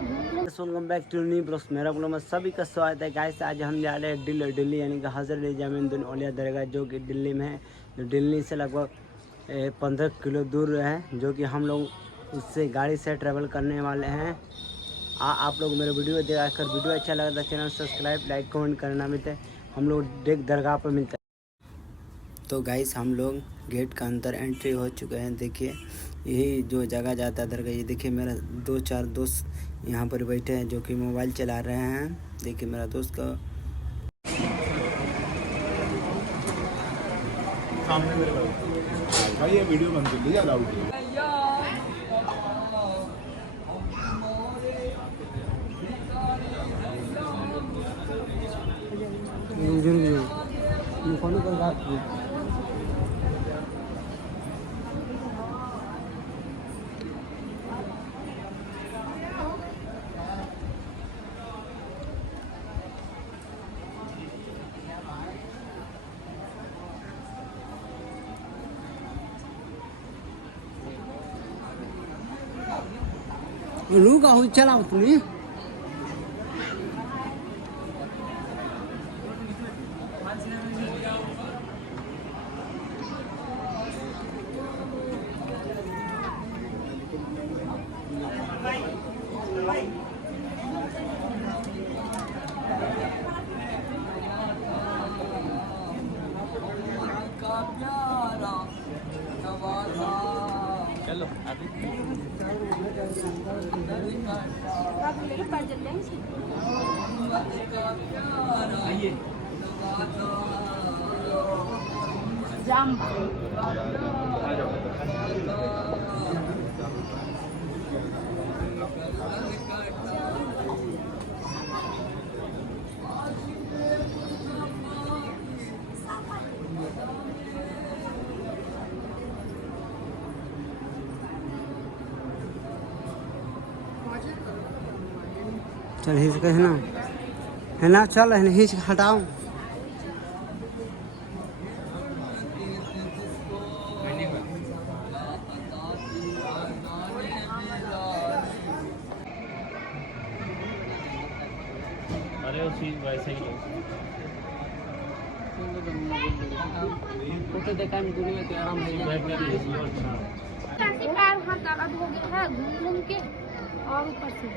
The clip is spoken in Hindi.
Welcome back to new blogs. मेरा ब्लॉग में सभी का स्वागत है गाइस। आज हम जा रहे हैं दिल्ली यानी कि हज़रत निजामुद्दीन औलिया दरगाह, जो कि दिल्ली में है। जो दिल्ली से लगभग 15 किलो दूर है, जो कि हम लोग उससे गाड़ी से ट्रैवल करने वाले हैं। आप लोग मेरे वीडियो देखकर वीडियो अच्छा लगा तो चैनल सब्सक्राइब, लाइक, कमेंट करना मिलते। हम लोग डेक दरगाह पर मिलते हैं। तो गाइस हम लोग गेट का अंदर एंट्री हो चुके हैं। देखिए यही जो जगह जाता है दरगाह। ये देखिए मेरा 2-4 दोस्त यहाँ पर बैठे हैं जो कि मोबाइल चला रहे हैं। देखिए मेरा दोस्त का सामने मेरे भाई ये वीडियो बंद कर लीजिए, अलाउड है। रुका हूँ, चलाओ तुम्हें। चलो अभी आइए। चल हिच के है ना चल हिच हटाओ। अरे उसी वैसे ही फोटो देखा में दूरी में तो आराम हो पैर हाथ दर्द हो गया है घूम घूम के और ऊपर से